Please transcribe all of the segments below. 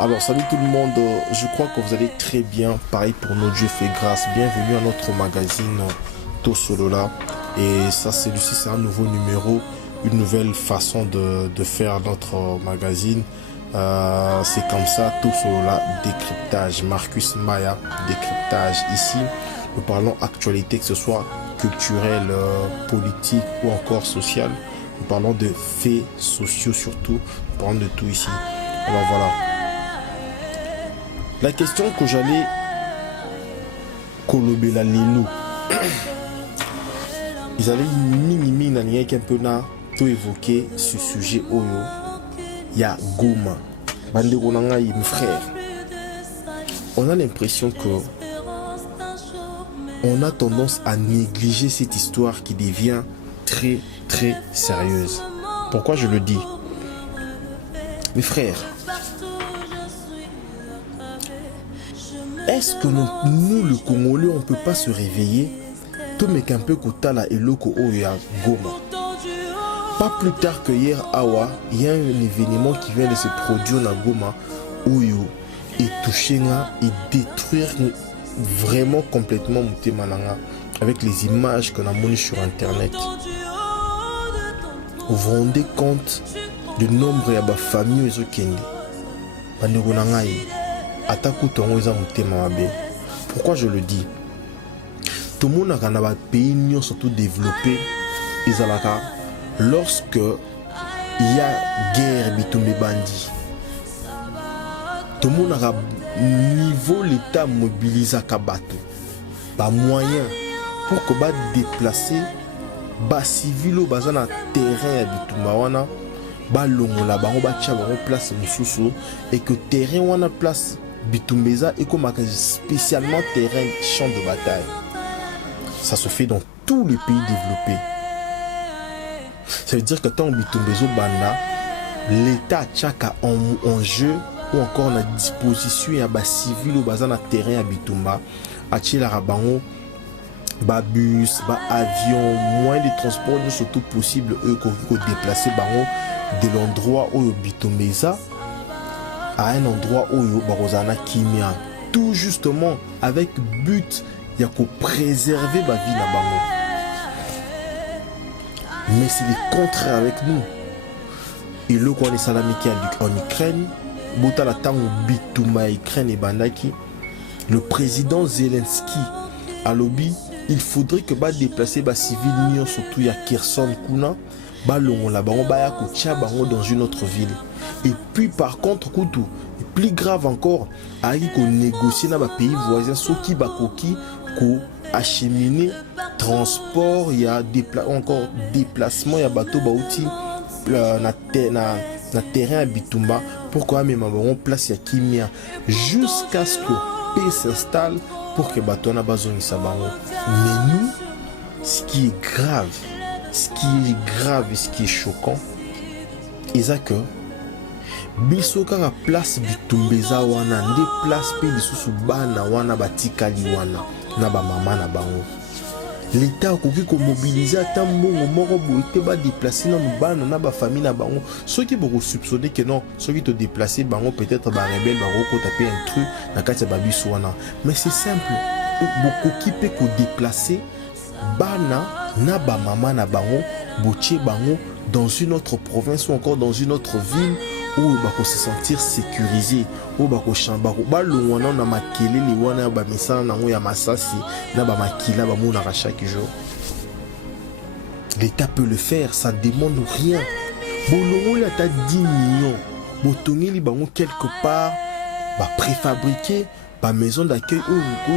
Alors, salut tout le monde, je crois que vous allez très bien. Pareil pour notre Dieu fait grâce. Bienvenue à notre magazine Tosolola. Et ça, celui-ci, c'est un nouveau numéro, une nouvelle façon de faire notre magazine. C'est comme ça, Tosolola, décryptage. Marcus Maya, décryptage. Ici, nous parlons actualité, que ce soit culturelle, politique ou encore sociale. Nous parlons de faits sociaux surtout. Nous parlons de tout ici. Alors voilà. La question que j'allais kolobela lelo, ils allaient minimi na niaiki un peu na to évoquer ce sujet oyo ya Goma. Bande konanga mes frères. On a l'impression que on a tendance à négliger cette histoire qui devient très très sérieuse. Pourquoi je le dis? Mes frères, est-ce que nous, le Congolais, on ne peut pas se réveiller tout mais qu'un peu kotala eloko oya Goma? Pas plus tard que hier, Awa, il y a un événement qui vient de se produire à Goma, Oyo, et toucher et détruire vraiment complètement Moutemananga avec les images qu'on a montrées sur internet. Vous vous rendez compte du nombre de familles au Kenya? Pourquoi je le dis? Tout le monde a un pays surtout développé. Lorsque il y a guerre, bitumbi bandit. Tout le monde a un niveau l'État mobilisé kabato. Pas moyen pour que ba déplacer ba civilo bazana terrain bitumba wana ba longola bango ba tia bango place mususu et que terrain wana place Bitumbeza et comme spécialement terrain champ de bataille. Ça se fait dans tous les pays développés. Ça veut dire que tant Bitumbezo banda, l'État tchaka en jeu ou encore en disposition à bas civil ou bazan à terrain à Bitumba, à la rabango, bas bus, bas avion, moyens de transport surtout possible eux qu'on déplacer bango de l'endroit où Bitumbeza à un endroit où Barozana Kimia, tout justement avec but il y a qu'à préserver ma vie là-bas. Mais c'est le contraire avec nous. Et le qu'on est salamiki en Ukraine, Bota la tango Bituma Ukraine et Bandaki, le président Zelensky a lobby, il faudrait que ba déplacer ba civil nion surtout ya Kherson Kuna, ba longo là-bas, on ba ya kotia bango dans une autre ville. Et puis par contre, Koutou, plus grave encore, il faut négocier dans les pays voisins, ceux qui bakoki, ko acheminer, transport, il y a encore déplacement, il y a bateau baouti, na terrain à Bitumba, pourquoi même on place ya Kimia, jusqu'à ce que paix s'installe pour que bateau na bazoni sabango. Mais nous, ce qui est grave et ce qui est choquant, c'est que biso kaka place Bitumbeza wana nde place pe lisusu bana wana batikali wana na ba mama na bango. L'État akoki ko mobiliser ata mbongo moko boye te ba déplacer na bana na ba famille na bango. Ceux qui vont soupçonner que non, ceux qui te déplacer bango peut-être ba rebelle ba ko taper un truc na kati ba biso wana. Mais c'est simple. Beaucoup qui peut ko déplacer bana na ba mama na bango, botie bango dans une autre province ou encore dans une autre ville où il va se sentir sécurisé, où il va chaque jour. L'État peut le faire, ça ne demande rien. Il y a 10 millions. Quelque part, préfabriquer la maison d'accueil où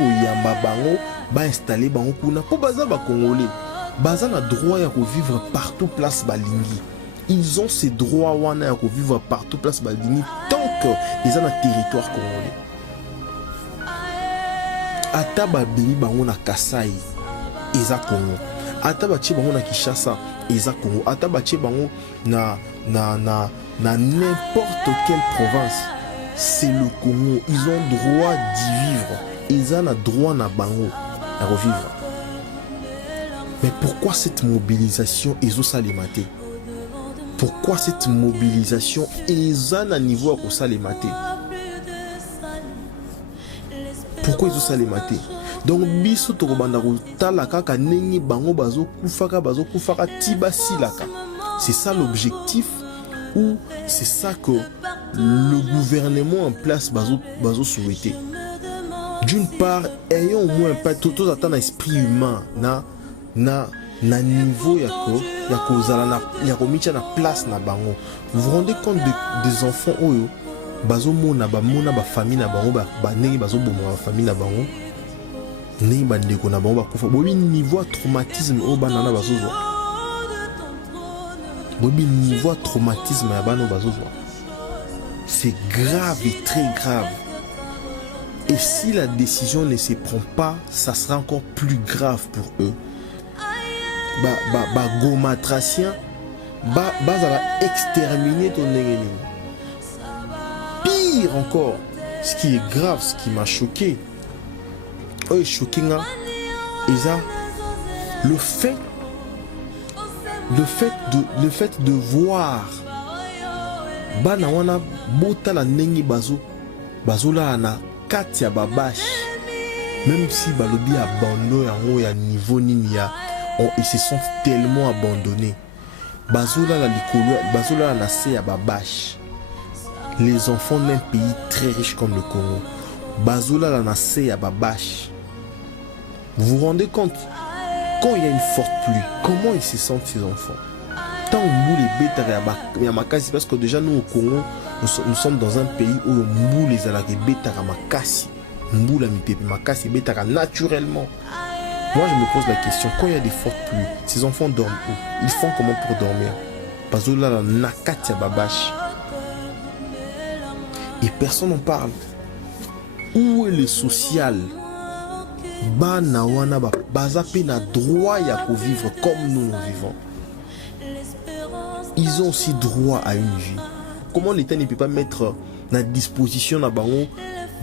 il y a installé pour les Congolais. Bazan a droit à vivre partout place Balingi. Ils ont ces droits à vivre partout place Balingi tant qu'ils ont un territoire congolais. Ataba bini bango na Kasai, eza Congo. Ataba tche bango na Kinshasa, eza Congo. Ataba tche bango na n'importe quelle province, c'est le Congo. Ils ont droit d'y vivre. Ils ont un droit na bango à revivre. Mais pourquoi cette mobilisation Ezo-Salimate? Pourquoi cette mobilisation est à niveau à Salimate? Pourquoi ils ont ça les matés? Donc biso tokobanda kotala kaka nengi bango bazo kufaka tiba silaka. C'est ça l'objectif, ou c'est ça que le gouvernement en place bazo souhaiter. D'une part, ayons au moins pas tout attendre l'esprit humain na niveau yako zala na komicha na place na bango. Vous vous rendez compte des enfants oyo bazo mona ba famille na bango ba nengi bazo bomo ba famille na bango. Nengi bandeko na bango ba kufa. Bobi niveau traumatisme o banana bazo zo. Bobi niveau traumatisme ya bano bazo zo. C'est grave et très grave. Et si la décision ne se prend pas, ça sera encore plus grave pour eux. Gomatracien, ça va exterminer ton ennemi. Pire encore, ce qui est grave, ce qui m'a choqué, le fait de voir bana wana bota la nengi bazo la na katia babash, même si balobi abandon yango ya niveau nini ya ils se sont tellement abandonnés. Bazola la likolo, bazola la se ya babash. Les enfants d'un pays très riche comme le Congo, bazola la nase ya babash. Vous vous rendez compte, quand il y a une forte pluie, comment ils se sentent ces enfants? Tant on les bêta ya makasi, parce que déjà nous au Congo, nous sommes dans un pays où on les ala bêta ya makasi, on la mitepe makasi bêta naturellement. Moi je me pose la question, quand il y a des fortes pluies, ces enfants dorment où? Ils font comment pour dormir? Parce que là, la nakati ya babash. Et personne n'en parle. Où est le social? Bana wana ba bazape na droit ya ko vivre comme nous vivons. Ils ont aussi droit à une vie. Comment l'État ne peut pas mettre à disposition na bango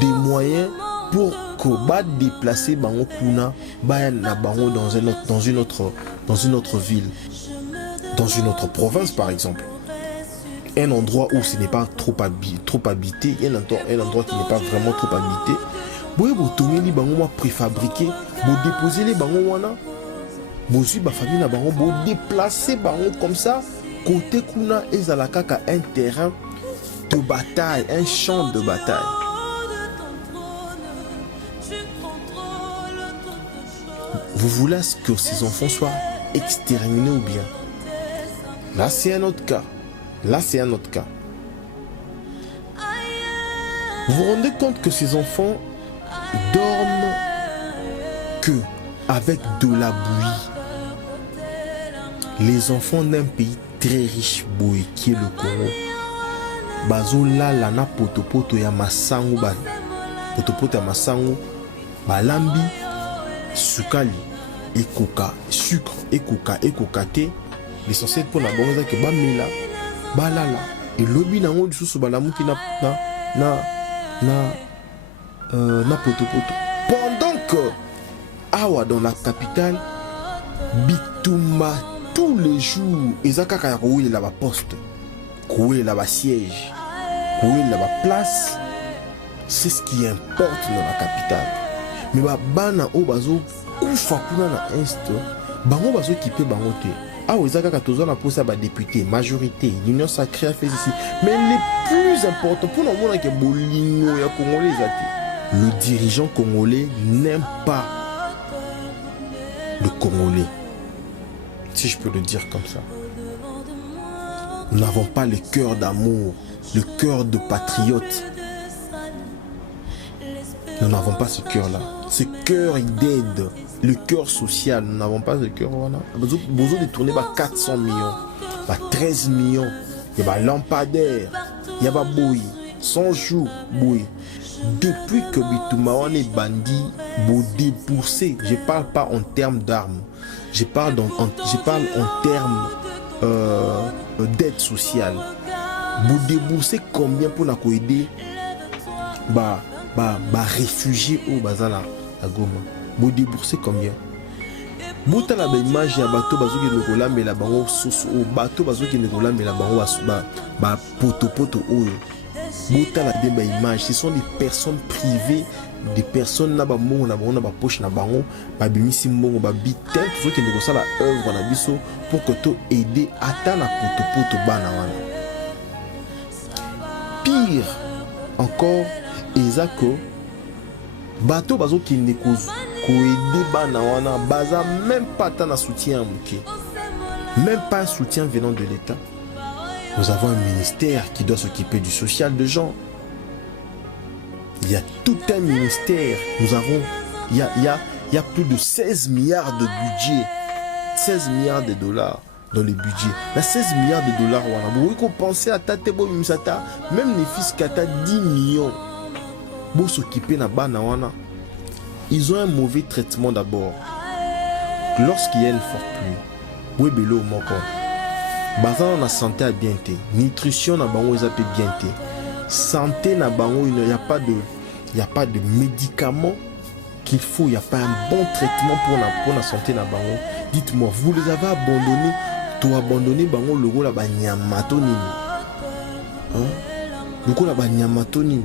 des moyens pour que ba déplacer bango kuna ba na bango dans une autre ville, dans une autre province par exemple, un endroit où ce n'est pas trop habité, un endroit qui n'est pas vraiment trop habité. Vous tourner les bango préfabriqués, vous déposer les bango wana, vous suivez ma famille na bango, vous déplacer bango comme ça côté kuna ezalaka un terrain de bataille, un champ de bataille. Vous voulez que ces enfants soient exterminés ou bien? Là, c'est un autre cas. Vous vous rendez compte que ces enfants dorment que avec de la bouillie. Les enfants d'un pays très riche, boy, qui est le Congo, bazola lana potopoto ya masango ba potopoto ya masango balambi sukali ekoka sucre ekoka te l'essentiel pour la bonne que bamela balala et lobi nango lisusu balamuki na potopoto pendant que awa dans la capitale bitumba tous les jours ezaka ka rouler là-bas poste couler là-bas siège couler là-bas place. C'est ce qui importe dans la capitale. Mais bana o bazo kufa kuna na est bango bazo équiper bango te. Ah ezaka ka tozo na posa ba député majorité l'union sacrée a fait ici. Mais les plus importants pour nous mona ke bolingo ya congolais zati. Le dirigeant congolais n'aime pas le congolais. Si je peux le dire comme ça. Nous n'avons pas le cœur d'amour, le cœur de patriote. Nous n'avons pas ce cœur-là. Ce cœur d'aide, le cœur social, nous n'avons pas ce cœur. Nous avons besoin de tourner 400 millions, 13 millions. Il y a des lampadaires, il y a des bouilles, 100 jours, bouilles. Depuis que Bitumbawane est bandit, vous dépoussez. Je ne parle pas en termes d'armes. Je parle en termes d'aide sociale. Vous déboursez combien pour la aider réfugiés au Bazala à Goma? Vous déboursez combien? Vous avez l'image de bateau qui ne roule mais la bango au bateau qui ne roule mais la bango poto. Vous avez l'image. Ce sont des personnes privées des personnes na ba mbongo na bango na ba poche na bango ba bimisi mbongo ba bitin tout ce qui négocie la œuvre na biso pour que to aider ata na poto bana wana. Pire encore ezako bato bazo ki négocie ko aider bana wana baza même pas ta na soutien muke. Même pas un soutien venant de l'État. Nous avons un ministère qui doit s'occuper du social de gens. Il y a tout un ministère. Nous avons, il y a plus de 16 milliards de budget. 16 milliards de dollars dans le budget. La 16 milliards de dollars, vous pouvez penser à Tatebo Misata, même les fils qui ont 10 millions. Pour s'occuper de Banawana, ils ont un mauvais traitement d'abord. Lorsqu'il y a une forte pluie, oui, bello moko. Bazan na santé a bien été. Nutrition na bango ils a bien été. Santé na bango il n'y a pas de médicaments qu'il faut. Il n'y a pas un bon traitement pour la santé na bango. Dites-moi, vous les avez abandonnés. Tu as abandonné bango le rôle à banyamatonini. Le rôle à banyamatonini.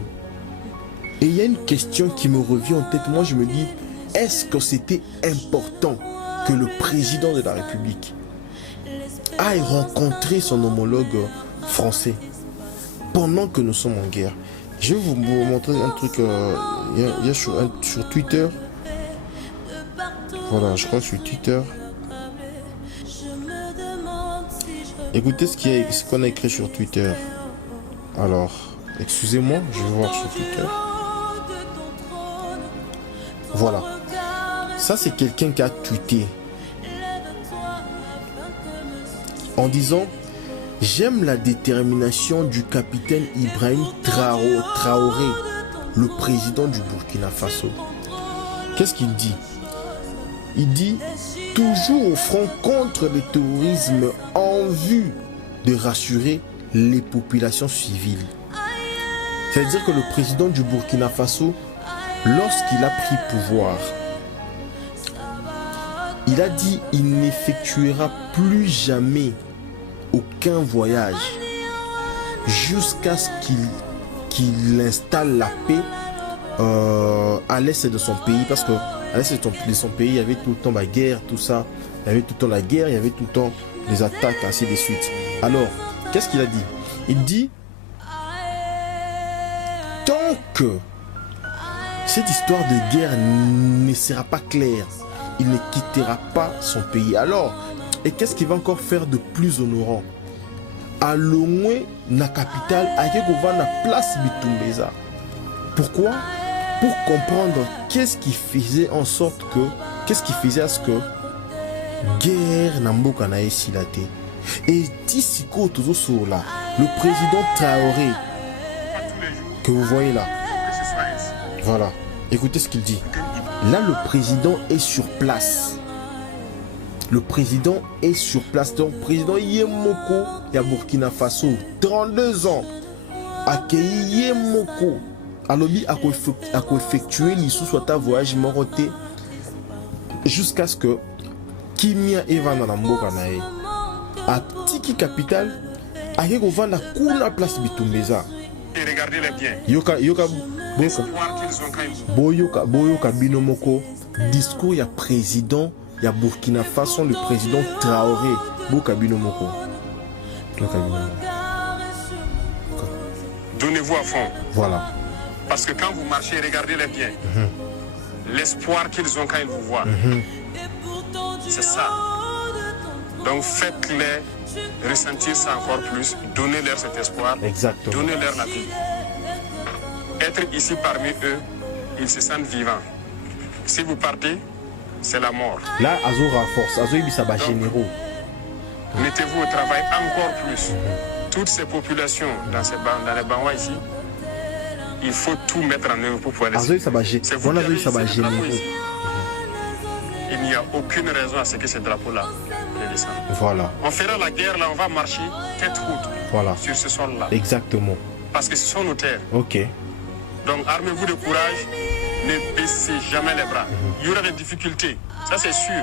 Et il y a une question qui me revient en tête. Moi je me dis, est-ce que c'était important que le président de la République aille rencontrer son homologue français pendant que nous sommes en guerre? Je vais vous montrer un truc il y a sur Twitter. Voilà, je crois sur Twitter. Écoutez ce qu'on a écrit sur Twitter. Alors, excusez-moi, je vais voir sur Twitter. Voilà. Ça, c'est quelqu'un qui a tweeté en disant: j'aime la détermination du capitaine Ibrahim Traoré, le président du Burkina Faso. Qu'est-ce qu'il dit? Il dit toujours au front contre le terrorisme en vue de rassurer les populations civiles. C'est-à-dire que le président du Burkina Faso, lorsqu'il a pris pouvoir, il a dit qu'il n'effectuera plus jamais aucun voyage jusqu'à ce qu'il installe la paix à l'est de son pays, parce que à l'est de son pays il y avait tout le temps la guerre, tout ça, il y avait tout le temps la guerre, il y avait tout le temps les attaques, ainsi de suite. Alors qu'est-ce qu'il a dit? Il dit tant que cette histoire de guerre ne sera pas claire, il ne quittera pas son pays. Alors, et qu'est-ce qu'il va encore faire de plus honorant? À l'omwe, na capitale, à na place Bitumbeza. Pourquoi? Pour comprendre qu'est-ce qui faisait en sorte que, qu'est-ce qui faisait à ce que guerre n'amboka na esilate. Et Tissiko toujours sur là, le président Traoré, que vous voyez là. Voilà, écoutez ce qu'il dit. Là, le président est sur place. Le président est sur place. Donc, président Yemoko, ya Burkina Faso, 32 ans, accueilli Yemoko. Alobi a effectué l'issue soit un voyage moroté jusqu'à ce que Kimia Evan na mboka nae. A Tiki Capital, a yego na kuna place Bitumbeza. Et regardez les biens. Yoka Boyoka Binomoko, discours ya président ya Burkina Faso, le président Traoré, Boyoka Binomoko. Donnez-vous à fond. Voilà. Parce que quand vous marchez, regardez les biens. L'espoir qu'ils ont quand ils vous voient. C'est ça. Donc faites-les ressentir ça encore plus. Donnez-leur cet espoir. Exactement. Donnez-leur la vie. Être ici parmi eux, ils se sentent vivants. Si vous partez, c'est la mort. Là, Azo renforce. Azo Ibisaba généraux. Mettez-vous au travail encore plus. Toutes ces populations dans les bancs ici, il faut tout mettre en œuvre pour pouvoir les aider. C'est vous qui avez ici, il n'y a aucune raison à ce que ce drapeau-là redescende. Voilà. On fera la guerre là, on va marcher tête haute. Voilà. Sur ce sol-là. Exactement. Parce que ce sont nos terres. Ok. Donc armez-vous de courage, ne baissez jamais les bras. Il y aura des difficultés, ça c'est sûr.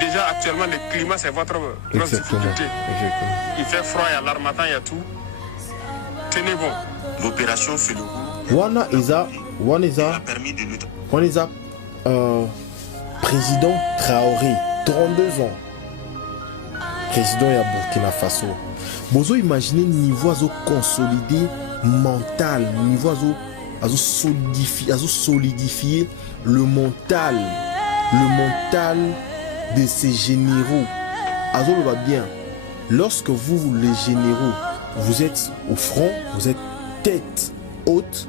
Déjà actuellement le climat c'est votre grosse difficulté. Exactement. Il fait froid, il y a l'armatan, il y a tout. Tenez bon. L'opération fait le coup. Wana Eza Waneza, président Traoré, 32 ans. Président ya Burkina Faso. Bozo imaginer niveau azo consolidé mental, niveau azo solidifier le mental de ces généraux. Azo le va bien. Lorsque vous, les généraux, vous êtes au front, vous êtes tête haute,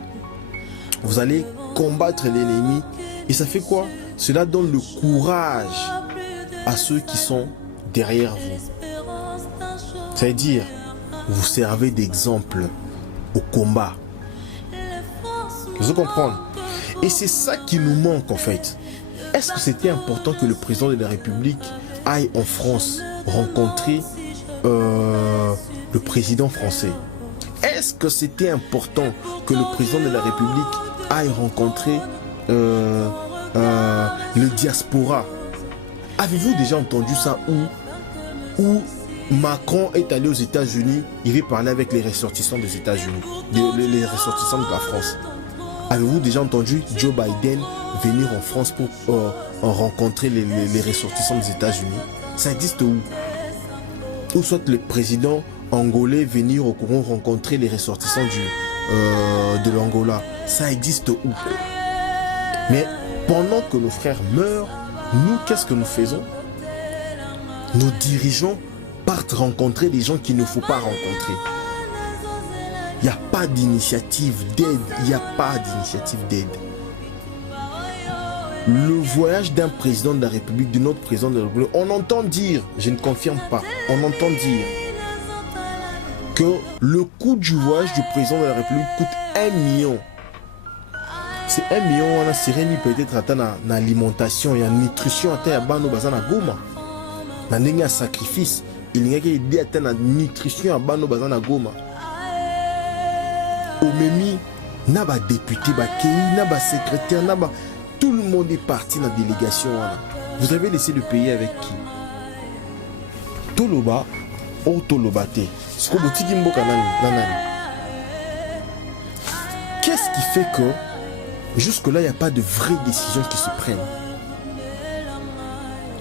vous allez combattre l'ennemi. Et ça fait quoi? Cela donne le courage à ceux qui sont derrière vous. C'est-à-dire, vous servez d'exemple au combat. Vous comprenez? Et c'est ça qui nous manque en fait. Est-ce que c'était important que le président de la République aille en France rencontrer le président français? Est-ce que c'était important que le président de la République aille rencontrer le diaspora? Avez-vous déjà entendu ça où Macron est allé aux États-Unis, il veut parler avec les ressortissants des États-Unis, les ressortissants de la France? Avez-vous déjà entendu Joe Biden venir en France pour rencontrer les ressortissants des États-Unis? Ça existe où? Ou soit le président angolais venir au Congo rencontrer les ressortissants de l'Angola? Ça existe où? Mais pendant que nos frères meurent, nous, qu'est-ce que nous faisons? Nos dirigeants partent rencontrer des gens qu'il ne faut pas rencontrer. Il n'y a pas d'initiative d'aide. Il n'y a pas d'initiative d'aide. Le voyage d'un président de la République, de notre président de la République, on entend dire, je ne confirme pas, on entend dire que le coût du voyage du président de la République coûte 1 million. C'est 1 million, on a serré peut-être à l'alimentation et la nutrition à Bano Bazana Goma. On a un sacrifice. Il y a aider à la nutrition à Bano Bazana Goma. Au Memi, n'a pas député, n'a pas secrétaire, n'a pas. Tout le monde est parti dans la délégation. Vous avez laissé le pays avec qui? Toloba ou Tolobate. Qu'est-ce qui fait que jusque-là, il n'y a pas de vraies décisions qui se prennent?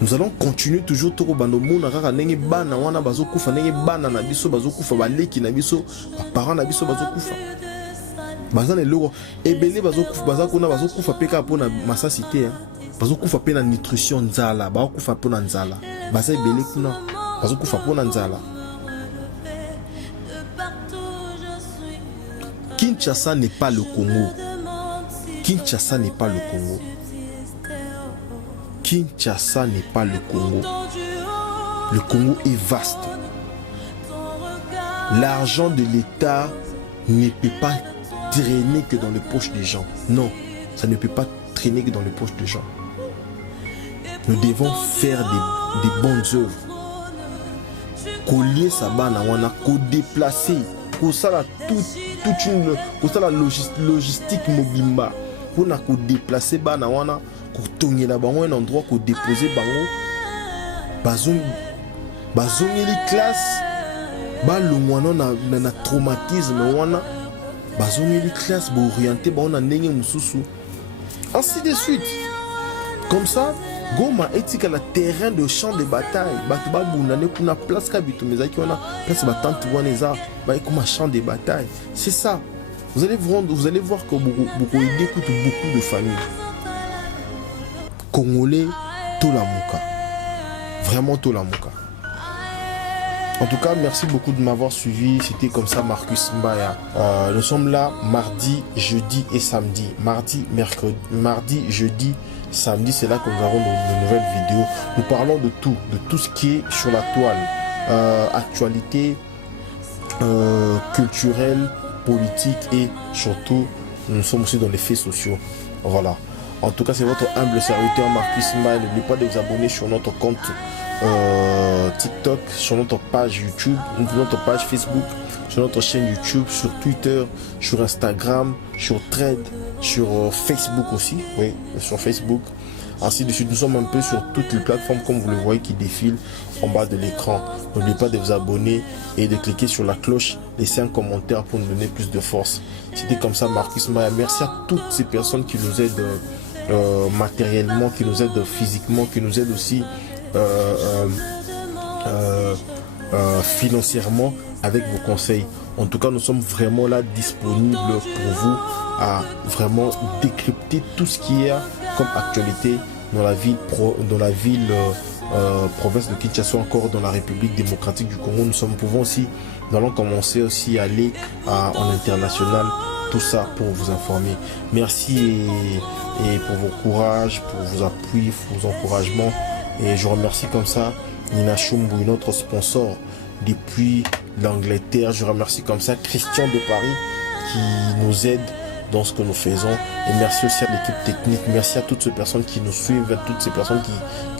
Nous allons continuer toujours tout bando mona kaka ndenge bana wana bazokufa ndenge bana na biso bazokufa baleki na biso parents na biso bazokufa bazana loko ebele bazokufa bazakuna bazokufa peka pona masasi te bazokufa pe na nutrition nzala bazokufa pona nzala baza ebele kuna bazokufa pona nzala. Kinshasa n'est pas le Congo. Kinshasa n'est pas le Congo. Kinshasa n'est pas le Congo. Le Congo est vaste. L'argent de l'État ne peut pas traîner que dans les poches des gens. Non, ça ne peut pas traîner que dans les poches des gens. Nous devons faire des bonnes œuvres. Collier sa bana, on a qu'au déplacer. Pour ça, toute une logistique mobimba. Pour nous déplacer bana, on a pour tourner là-bas un endroit pour déposer bango bazong les classes balongwana na traumatisme wana bazong les classes pour orienter ba on ndenge mususu ainsi de suite. Comme ça Goma etika la terrain de champ de bataille batu babunda ne kuna place kabitu mezaki wana place batante wana eza ba comme champ de bataille. C'est ça. Vous allez voir que beaucoup écoute beaucoup de familles. Congolais, Tolamuka. Vraiment Tolamuka. En tout cas, merci beaucoup de m'avoir suivi. C'était comme ça, Marcus Mbaya. Nous sommes là mardi, jeudi et samedi. Mardi, jeudi, samedi, c'est là que nous avons de nouvelles vidéos. Nous parlons de tout ce qui est sur la toile. Actualité, culturelle, politique et surtout, nous sommes aussi dans les faits sociaux. Voilà. En tout cas, c'est votre humble serviteur Marcus Mbaya. N'oubliez pas de vous abonner sur notre compte TikTok, sur notre page YouTube, notre page Facebook, sur notre chaîne YouTube, sur Twitter, sur Instagram, sur Thread, sur Facebook aussi. Oui, sur Facebook. ainsi de suite. Nous sommes un peu sur toutes les plateformes comme vous le voyez qui défilent en bas de l'écran. N'oubliez pas de vous abonner et de cliquer sur la cloche, laisser un commentaire pour nous donner plus de force. C'était comme ça Marcus Maya. Merci à toutes ces personnes qui nous aident matériellement, qui nous aident physiquement, qui nous aident aussi financièrement avec vos conseils. En tout cas, nous sommes vraiment là disponibles pour vous à vraiment décrypter tout ce qu'il y a comme actualité dans la ville, province de Kinshasa, encore dans la République démocratique du Congo. Nous allons commencer aussi à aller en international, tout ça pour vous informer. Merci et pour vos courages, pour vos appuis, vos encouragements. Et je remercie comme ça Nina Chumbu, notre sponsor depuis l'Angleterre. Je remercie comme ça Christian de Paris qui nous aide dans ce que nous faisons. Et merci aussi à l'équipe technique. Merci à toutes ces personnes qui nous suivent, à toutes ces personnes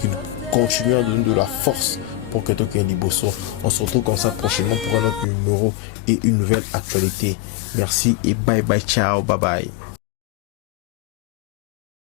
qui continuent à donner de la force pour que Tokyo Liboso. On se retrouve comme ça prochainement pour un autre numéro et une nouvelle actualité. Merci et bye bye, ciao, bye bye.